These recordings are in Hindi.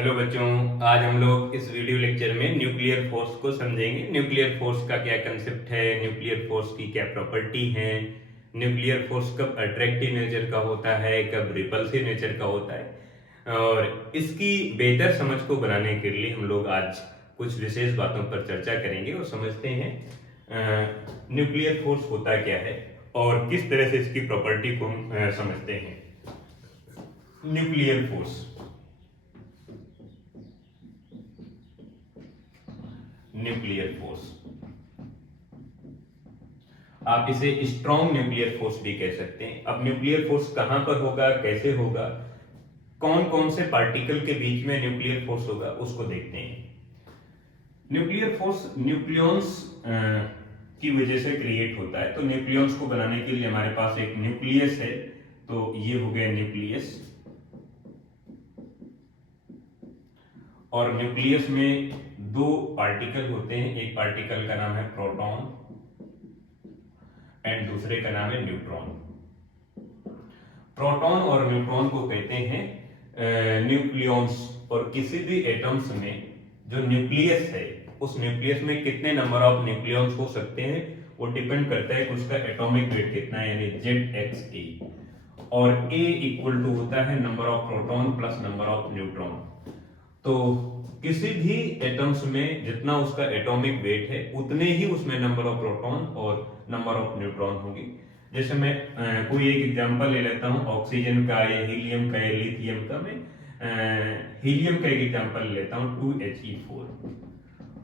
हेलो बच्चों, आज हम लोग इस वीडियो लेक्चर में न्यूक्लियर फोर्स को समझेंगे। न्यूक्लियर फोर्स का क्या कंसेप्ट है, न्यूक्लियर फोर्स की क्या प्रॉपर्टी है, न्यूक्लियर फोर्स कब अट्रैक्टिव नेचर का होता है, कब रिपल्सिव नेचर का होता है। और इसकी बेहतर समझ को बनाने के लिए हम लोग आज कुछ विशेष बातों पर चर्चा करेंगे और समझते हैं न्यूक्लियर फोर्स होता क्या है और किस तरह से इसकी प्रॉपर्टी को हम समझते हैं। न्यूक्लियर फोर्स, न्यूक्लियर फोर्स आप इसे स्ट्रॉन्ग न्यूक्लियर फोर्स भी कह सकते हैं। अब न्यूक्लियर फोर्स कहां पर होगा, कैसे होगा, कौन कौन से पार्टिकल के बीच में न्यूक्लियर फोर्स होगा, उसको देखते हैं। न्यूक्लियर फोर्स न्यूक्लियॉन्स की वजह से क्रिएट होता है। तो न्यूक्लियॉन्स को बनाने के लिए हमारे पास एक न्यूक्लियस है, तो ये हो गया न्यूक्लियस। और न्यूक्लियस में दो पार्टिकल होते हैं, एक पार्टिकल का नाम है प्रोटॉन एंड दूसरे का नाम है न्यूट्रॉन। प्रोटॉन और न्यूट्रॉन को कहते हैं न्यूक्लियॉन्स। और किसी भी एटम्स में जो न्यूक्लियस है, उस न्यूक्लियस में कितने नंबर ऑफ न्यूक्लियॉन्स हो सकते हैं वो डिपेंड करता है कि उसका एटॉमिक वेट कितना है, यानी ZXA। और A इक्वल टू होता है number of proton plus number of neutron. तो किसी भी एटम्स में जितना उसका एटॉमिक वेट है उतने ही उसमें नंबर ऑफ प्रोटॉन और नंबर ऑफ न्यूट्रॉन होंगे। जैसे मैं कोई एक एग्जांपल ले लेता हूं, ऑक्सीजन का या हीलियम का या लिथियम का। मैं हीलियम का एक एग्जांपल लेता हूं, 2He4।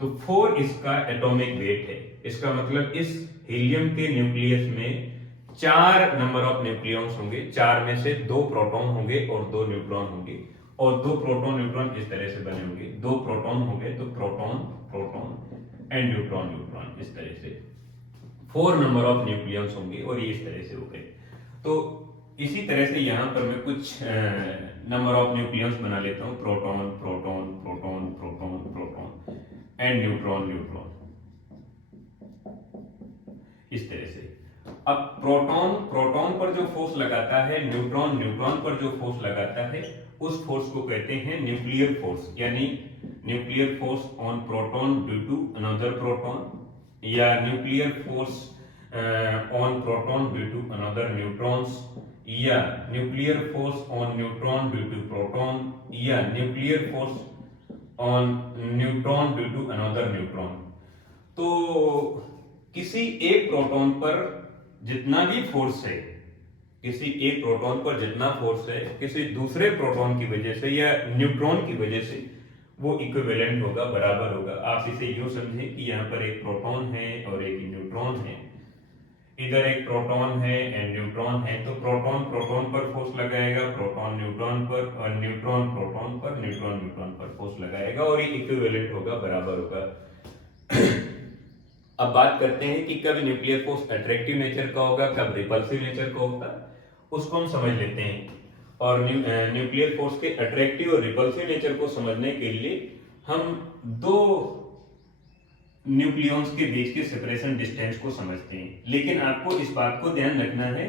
तो 4 इसका एटॉमिक वेट है। इसका मतलब इस हीलियम के न्यूक्लियस में 4 नंबर ऑफ न्यूक्लियॉन्स होंगे। 4 में से 2 प्रोटॉन होंगे और 2 न्यूट्रॉन होंगे। और 2 प्रोटॉन न्यूट्रॉन इस तरह से बने होंगे, 2 प्रोटॉन हो गए तो proton proton and neutron neutron, इस तरह से 4 नंबर ऑफ न्यूक्लियॉन्स होंगे और ये इस तरह से हो गए। तो इसी तरह से यहां पर मैं कुछ नंबर ऑफ न्यूक्लियॉन्स बना लेता हूं, proton proton proton proton proton and neutron neutron, इस तरह से। अब प्रोटॉन प्रोटॉन पर जो फोर्स लगाता है, न्यूट्रॉन न्यूट्रॉन पर जो फोर्स लगाता है, उस फोर्स को कहते हैं न्यूक्लियर फोर्स, यानी nuclear force on proton due to another proton, या nuclear force on proton due to another neutrons, या nuclear force on neutron due to proton, या nuclear force on neutron due to another neutron. तो किसी एक प्रोटॉन पर जितना भी फोर्स है, किसी एक प्रोटॉन पर जितना फोर्स है, किसी दूसरे प्रोटॉन की वजह से या न्यूट्रॉन की वजह से वो इक्विवेलेंट होगा, बराबर होगा। आप इसे यूं समझें कि यहाँ पर एक प्रोटॉन है और एक न्यूट्रॉन है। इधर एक प्रोटॉन है एंड न्यूट्रॉन है, तो प्रोटॉन प्रोटॉन पर फोर्स लगाएगा, प्रोटॉन न्यूट्रॉन पर, और न्यूट्रॉन प्रोटॉन पर, न्यूट्रॉन न्यूट्रॉन पर फोर्स लगाएगा और ये इक्विवेलेंट होगा, बराबर होगा। अब बात करते हैं कि कब न्यूक्लियर फोर्स अट्रैक्टिव नेचर का होगा, कब रिपल्सिव नेचर का होगा, उसको हम समझ लेते हैं। और न्यूक्लियर फोर्स के अट्रैक्टिव और रिपल्सिव नेचर को समझने के लिए हम दो न्यूक्लियॉन्स के बीच के सेपरेशन डिस्टेंस को समझते हैं। लेकिन आपको इस बात को ध्यान रखना है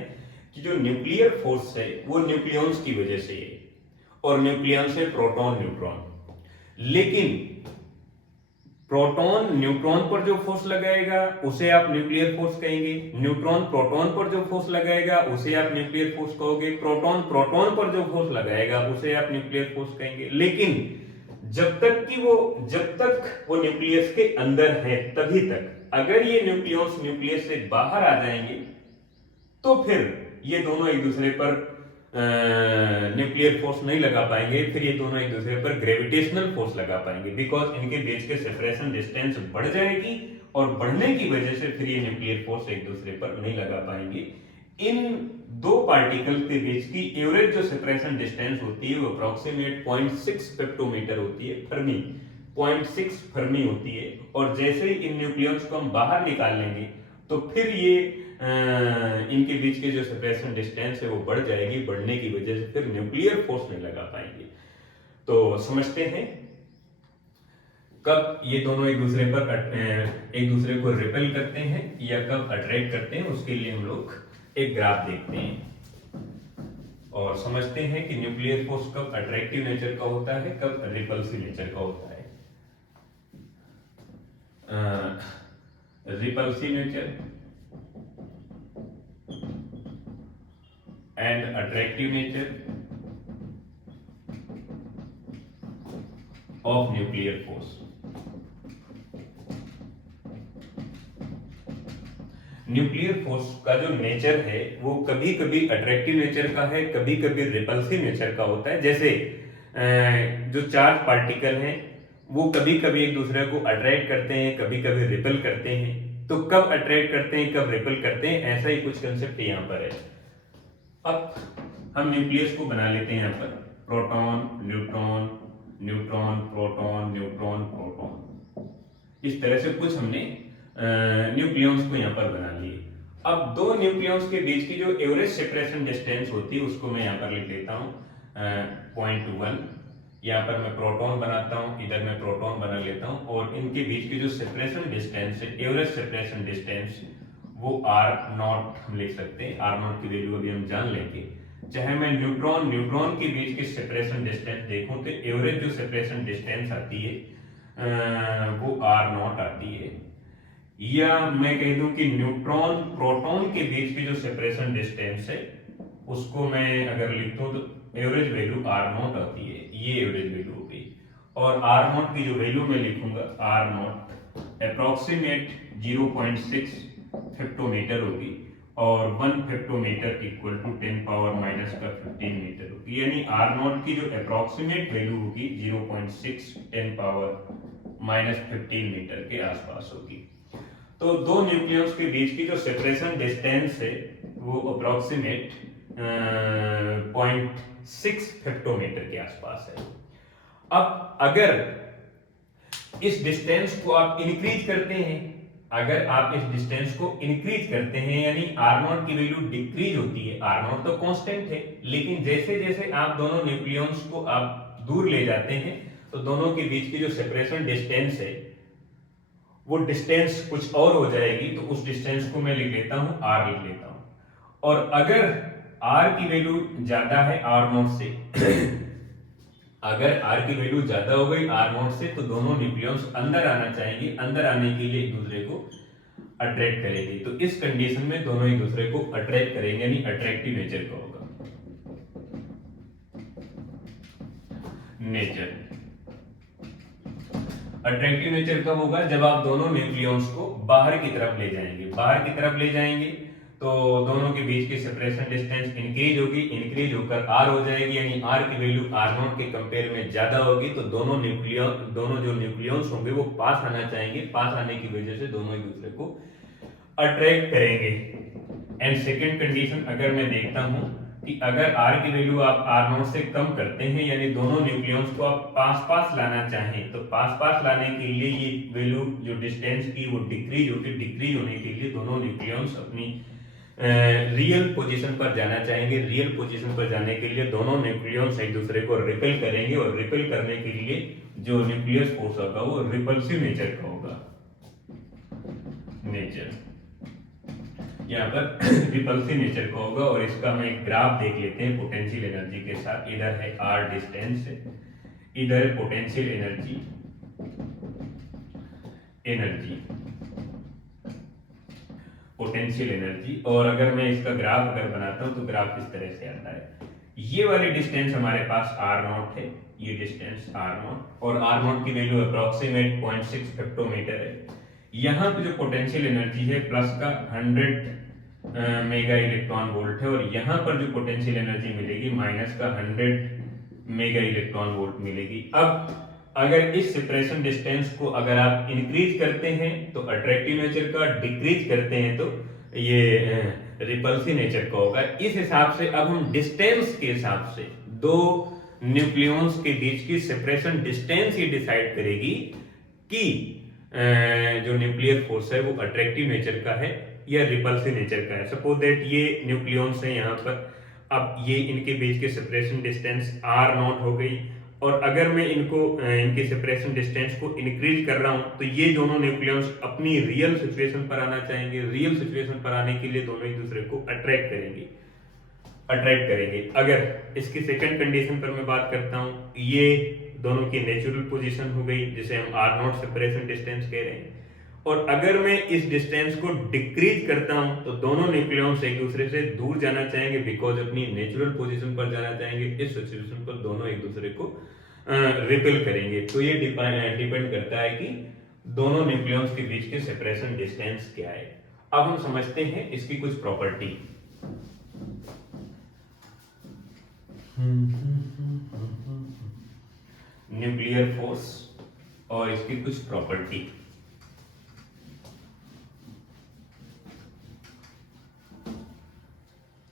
कि जो न्यूक्लियर फोर्स है वो न्यूक्लियॉन्स की वजह से है, और न्यूक्लियॉन्स है प्रोटॉन न्यूट्रॉन। लेकिन प्रोटॉन न्यूट्रॉन पर जो फोर्स लगाएगा उसे आप न्यूक्लियर फोर्स कहेंगे, न्यूट्रॉन प्रोटॉन पर जो फोर्स लगाएगा उसे आप न्यूक्लियर फोर्स कहोगे, प्रोटॉन प्रोटॉन पर जो फोर्स लगाएगा उसे आप न्यूक्लियर फोर्स कहेंगे। लेकिन जब तक वो न्यूक्लियस के अंदर है तभी तक। अगर ये न्यूक्लियस न्यूक्लियस से बाहर आ जाएंगे तो फिर ये दोनों एक दूसरे पर न्यूक्लियर फोर्स नहीं लगा पाएंगे, फिर ये दोनों एक दूसरे पर ग्रेविटेशनल फोर्स लगा पाएंगे, बिकॉज इनके बीच के सेपरेशन डिस्टेंस बढ़ जाएगी और बढ़ने की वजह से फिर ये न्यूक्लियर फोर्स एक दूसरे पर नहीं लगा पाएंगे। इन दो पार्टिकल के बीच की एवरेज जो सेपरेशन डिस्टेंस होती है वो अप्रोक्सीमेट 0.6 फेक्टोमीटर होती है, फर्मी 0.6 फर्मी होती है। और जैसे ही इन न्यूक्लियस को हम बाहर निकाल लेंगे तो फिर ये इनके बीच के जो सेपरेशन डिस्टेंस है वो बढ़ जाएगी, बढ़ने की वजह से फिर न्यूक्लियर फोर्स नहीं लगा पाएंगे। तो समझते हैं कब ये दोनों एक दूसरे को रिपेल करते हैं या कब अट्रैक्ट करते हैं। उसके लिए हम लोग एक ग्राफ देखते हैं। और समझते हैं कि न्यूक्लियर फोर्स कब अट्रैक्टिव नेचर का होता है, कब रिपल्सिव नेचर का होता है। Repulsive nature and attractive nature of nuclear force. Nuclear force का जो नेचर है वो कभी कभी अट्रैक्टिव नेचर का है, कभी कभी रिपल्सिव नेचर का होता है। जैसे जो चार्ज पार्टिकल हैं वो कभी कभी एक दूसरे को अट्रैक्ट करते हैं, कभी कभी रिपल करते हैं। तो कब अट्रैक्ट करते हैं, कब रिपल करते हैं, ऐसा ही कुछ कंसेप्ट यहाँ पर है। अब हम न्यूक्लियस को बना लेते हैं यहाँ पर proton, neutron, neutron, proton, neutron, proton, इस तरह से कुछ हमने न्यूक्लियॉन्स को यहाँ पर बना लिए। अब दो न्यूक्लियॉन्स के बीच की जो एवरेज सेपरेशन डिस्टेंस होती है उसको मैं यहाँ पर लिख देता हूँ 0.1। यहाँ पर मैं प्रोटॉन बनाता हूँ, इधर मैं प्रोटॉन बना लेता हूँ, और इनके बीच की जो सेपरेशन डिस्टेंस है, एवरेज सेपरेशन डिस्टेंस, वो R0 हम लिख सकते हैं। R0 की वैल्यू अभी हम जान लेंगे। चाहे मैं न्यूट्रॉन न्यूट्रॉन के बीच की सेपरेशन डिस्टेंस देखूं तो एवरेज जो सेपरेशन डिस्टेंस आती है वो R0 आती है। या मैं कह दूं कि न्यूट्रॉन प्रोटॉन के बीच की जो सेपरेशन डिस्टेंस है उसको मैं अगर लिख दूं तो एवरेज वैल्यू R0 आती है, ये एवरेज वैल्यू होगी। और R0 की जो वैल्यू मैं लिखूंगा R0 अप्रोक्सीमेट 0.6 फेक्टोमीटर होगी, और 1 फेक्टोमीटर इक्वल टू 10 पावर माइनस का 15 मीटर होगी। यानी R0 की जो अप्रोक्सीमेट वैल्यू होगी 0.6 10 पावर माइनस 15 मीटर के आसपास होगी। तो दो न्यूक्लियस के बीच की जो सेपरेशन डिस्टेंस है वो अप्रोक्सीमेट 0.6 फेक्टोमीटर के आसपास है। अब अगर इस डिस्टेंस को आप इंक्रीज करते हैं, अगर आप इस डिस्टेंस को इंक्रीज करते हैं यानी R0 की वैल्यू डिक्रीज होती है। R0 तो कांस्टेंट है, लेकिन जैसे जैसे आप दोनों न्यूक्लियॉन्स को आप दूर ले जाते हैं तो दोनों के बीच की जो सेपरेशन डिस्टेंस है वो डिस्टेंस कुछ और हो जाएगी। तो उस डिस्टेंस को मैं लिख लेता हूं R लिख लेता हूं। और अगर R की वैल्यू ज्यादा है R0 से अगर R की वैल्यू ज्यादा हो गई R0 से तो दोनों न्यूक्लियॉन्स अंदर आना चाहेंगे, अंदर आने के लिए एक दूसरे को अट्रैक्ट करेंगे। तो इस कंडीशन में दोनों एक दूसरे को अट्रैक्ट करेंगे, यानी अट्रैक्टिव नेचर का होगा। नेचर अट्रैक्टिव नेचर कब होगा? जब आप दोनों न्यूक्लियॉन्स को बाहर की तरफ ले जाएंगे। बाहर की तरफ ले जाएंगे तो दोनों के बीच की सेपरेशन डिस्टेंस इंक्रीज होगी, इंक्रीज होकर R हो जाएगी, यानी R की वैल्यू R0 के कंपेयर में ज्यादा होगी। तो दोनों जो न्यूक्लियॉन्स होंगे वो पास आना चाहेंगे। पास आने की वजह से दोनों एक दूसरे को अट्रैक्ट करेंगे। एंड सेकेंड कंडीशन अगर मैं देखता हूं कि अगर R की वैल्यू आप R0 से कम करते हैं, यानी दोनों न्यूक्लियॉन्स को आप पास पास लाना चाहें, तो पास पास लाने के लिए ये वैल्यू जो डिस्टेंस की वो डिक्रीज होगी। डिक्रीज होने के लिए दोनों न्यूक्लियॉन्स अपनी रियल पोजीशन पर जाना चाहेंगे। रियल पोजीशन पर जाने के लिए दोनों न्यूक्लियॉन्स एक दूसरे को रिपेल करेंगे, और रिपेल करने के लिए जो न्यूक्लियस फोर्स होगा वो रिपल्सिव नेचर का होगा। नेचर यहाँ पर रिपल्सिव नेचर का होगा। और इसका हम एक ग्राफ देख लेते हैं पोटेंशियल एनर्जी के साथ। इधर है R डिस्टेंस, इधर है पोटेंशियल एनर्जी पोटेंशियल एनर्जी। और अगर मैं इसका ग्राफ अगर बनाता हूं तो ग्राफ इस तरह से आता है। ये वाली डिस्टेंस हमारे पास R0 है, ये डिस्टेंस R0, और R0 की वैल्यू अप्रोक्सीमेट 0.6 फेक्टोमीटर है। यहाँ पे जो पोटेंशियल एनर्जी है प्लस का 100 मेगा इलेक्ट्रॉन वोल्ट है, और यहाँ पर जो पोटेंशियल एनर्जी मिलेगी माइनस का 100 मेगा इलेक्ट्रॉन वोल्ट मिलेगी। अब अगर इस सेपरेशन डिस्टेंस को अगर आप इंक्रीज करते हैं तो अट्रैक्टिव नेचर का, डिक्रीज करते हैं तो ये रिपल्सिव नेचर का होगा। इस हिसाब से अब हम डिस्टेंस के हिसाब से दो न्यूक्लियॉन्स के बीच की सेपरेशन डिस्टेंस ये डिसाइड करेगी कि जो न्यूक्लियर फोर्स है वो अट्रैक्टिव नेचर का है या रिपल्सिव नेचर का है। सपोज दैट ये न्यूक्लियॉन्स है यहाँ पर, अब ये इनके बीच के सेपरेशन डिस्टेंस R0 हो गई, और अगर मैं इनके सेपरेशन डिस्टेंस को इंक्रीज कर रहा हूं तो ये दोनों न्यूक्लियॉन्स अपनी रियल सिचुएशन पर आना चाहेंगे। रियल सिचुएशन पर आने के लिए दोनों एक दूसरे को अट्रैक्ट करेंगे। अट्रैक्ट करेंगे। अगर इसकी सेकंड कंडीशन पर मैं बात करता हूं, ये दोनों की नेचुरल पोजीशन हो गई जिसे हम आर नॉट सेपरेशन डिस्टेंस कह रहे हैं, और अगर मैं इस डिस्टेंस को डिक्रीज करता हूं तो दोनों न्यूक्लियॉन्स एक दूसरे से दूर जाना चाहेंगे बिकॉज अपनी नेचुरल पोजीशन पर जाना चाहेंगे। इस सिचुएशन पर दोनों एक दूसरे को रिपेल करेंगे। तो ये डिपेंड करता है कि दोनों न्यूक्लियॉन्स के बीच के सेपरेशन डिस्टेंस क्या है। अब हम समझते हैं इसकी कुछ प्रॉपर्टी। न्यूक्लियर फोर्स और इसकी कुछ property.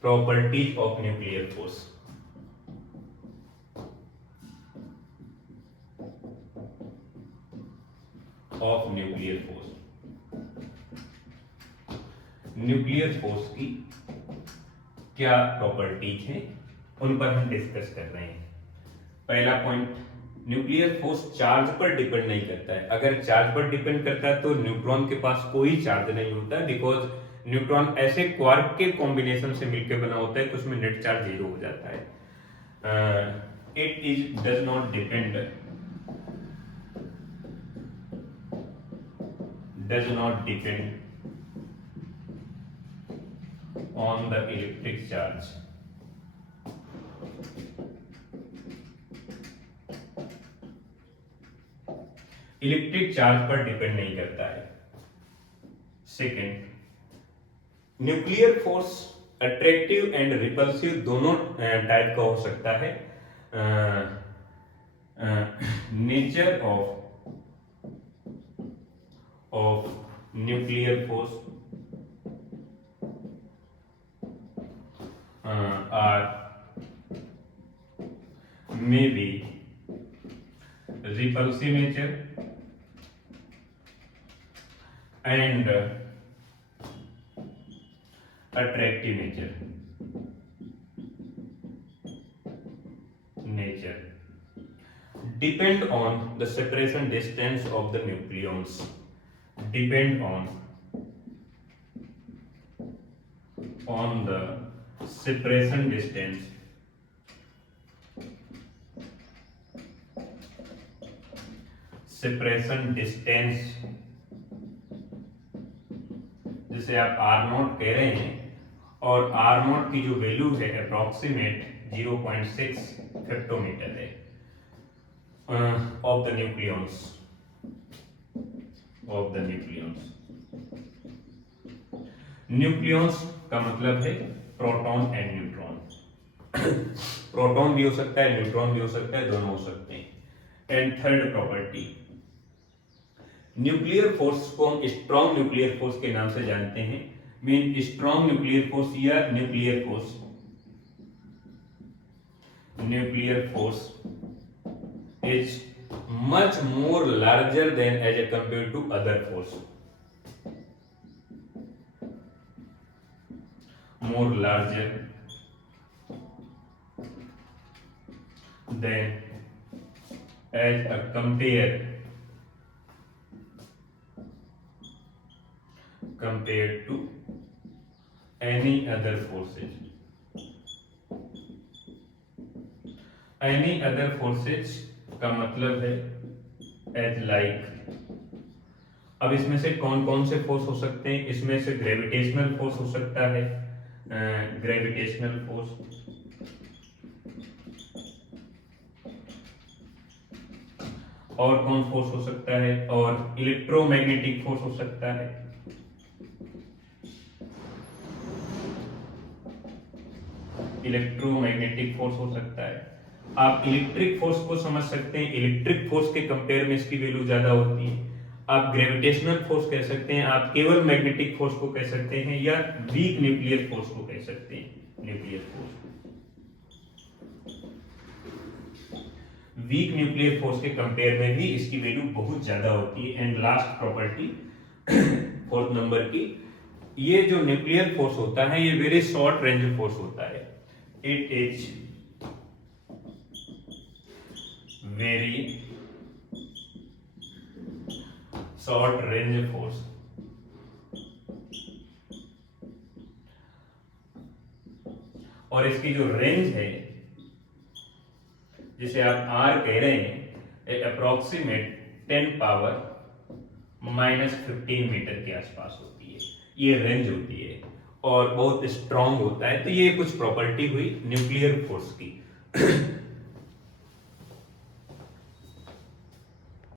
Properties of nuclear force. Of nuclear force. Nuclear force की क्या प्रॉपर्टीज हैं उन पर हम डिस्कस कर रहे हैं। पहला पॉइंट, न्यूक्लियर फोर्स चार्ज पर डिपेंड नहीं करता है। अगर चार्ज पर डिपेंड करता है तो न्यूट्रॉन के पास कोई चार्ज नहीं होता, बिकॉज न्यूट्रॉन ऐसे क्वार्क के कॉम्बिनेशन से मिलकर बना होता है कि उसमें नेट चार्ज जीरो हो जाता है। It is does not depend on the electric charge। Electric charge पर डिपेंड नहीं करता है। Second, nuclear force attractive and repulsive दोनों टाइप का हो सकता है। Nature of nuclear force are may be repulsive nature and attractive nature depend on the separation distance of the nucleons। depend on the separation distance जिसे आप आर नॉट कह रहे हैं, और आर नॉट की जो वैल्यू है अप्रोक्सीमेट 0.6 फेक्टोमीटर है ऑफ द न्यूक्लियॉन्स। न्यूक्लियॉन्स का मतलब है प्रोटॉन एंड न्यूट्रॉन। प्रोटॉन भी हो सकता है, न्यूट्रॉन भी हो सकता है, दोनों हो सकते हैं। And third property, nuclear force को हम स्ट्रॉन्ग न्यूक्लियर फोर्स के नाम से जानते हैं। मीन स्ट्रॉन्ग न्यूक्लियर फोर्स या nuclear force is much more larger than as a compare to other force. more larger than as a compared to any other forces। any other forces का मतलब है as like। अब इसमें से कौन कौन से फोर्स हो सकते हैं? इसमें से ग्रेविटेशनल फोर्स हो सकता है, ग्रेविटेशनल फोर्स, और कौन फोर्स हो सकता है? और इलेक्ट्रोमैग्नेटिक फोर्स हो सकता है। इलेक्ट्रोमैग्नेटिक फोर्स हो सकता है। आप इलेक्ट्रिक फोर्स को समझ सकते हैं, इलेक्ट्रिक फोर्स के कंपेयर में इसकी वैल्यू ज्यादा होती है। आप ग्रेविटेशनल फोर्स कह सकते हैं, आप केवल मैग्नेटिक फोर्स को कह सकते हैं, या वीक न्यूक्लियर फोर्स को कह सकते हैं। वीक न्यूक्लियर फोर्स के कंपेयर में भी इसकी वैल्यू बहुत ज्यादा होती है। And last property fourth number की, ये जो न्यूक्लियर फोर्स होता है ये वेरी शॉर्ट रेंज फोर्स होता है। It is very short range force. और इसकी जो रेंज है जिसे आप आर कह रहे हैं अप्रोक्सीमेट 10 पावर -15 मीटर के आसपास होती है, ये रेंज होती है और बहुत स्ट्रांग होता है। तो ये कुछ प्रॉपर्टी हुई न्यूक्लियर फोर्स की।